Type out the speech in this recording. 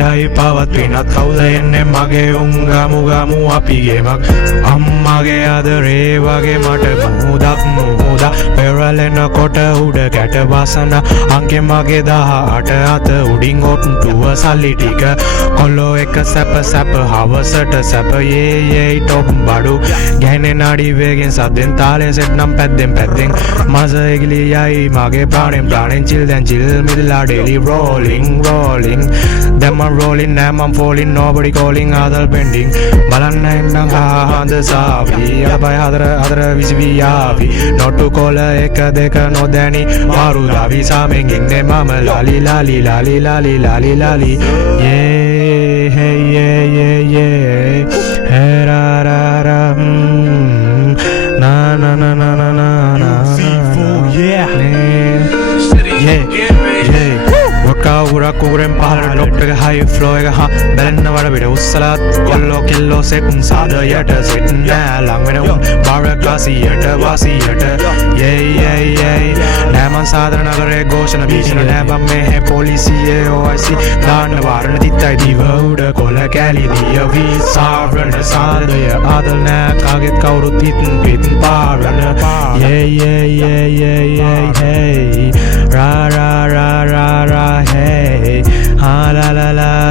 යයි පවත්විනත් කවුද එන්නේ මගේ උංගමු අපිගේමක් අම්මගේ ආදරේ වගේ මට මුහුදක් පෙරලෙන කොට උඩ කැට වසන අංකෙ මගේ 18 අත උඩින් ඔට්ටුව සල්ලි ටික කොල්ලෝ එක සැප හවසට සැප යේ ටොප් බඩු ගැහනේ නාඩි වේගෙන් සද්දෙන් තාලෙන් සෙට් නම් පැද්දෙන් මස එගිලි යයි මගේ ප්‍රාණෙන් chill මිදලා daily rolling then I'm rolling now I'm falling nobody calling other pending බලන්න එන්නම් හාහඳ සාවි අබය හදර විසිවි යාවි not to call එක දෙක නොදැනි මාරු දාවි සාමෙන් ඉන්නේ මම ලාලි yeah hey ra na Urak uren pahal dokter high flow එක හා බැලන්න වඩ විඩ උස්සලත් කොල්ලෝ කෙල්ලෝ සෙට් සාද යට සෙට් නෑ ලං වෙන උන් බාර කාසියට වාසියට නෑ මං සාදර නගරේ ഘോഷණ බීෂණ නෑ බම් මේ පොලිසියේ OIC දාන්න වාරණ තිත්තයි දිව උඩ කොල කැලි දිය වී සාරණ සාදය ආදල් නෑ කාගෙත් කවුරුත් පිත් පාරණ hey ra hey ha la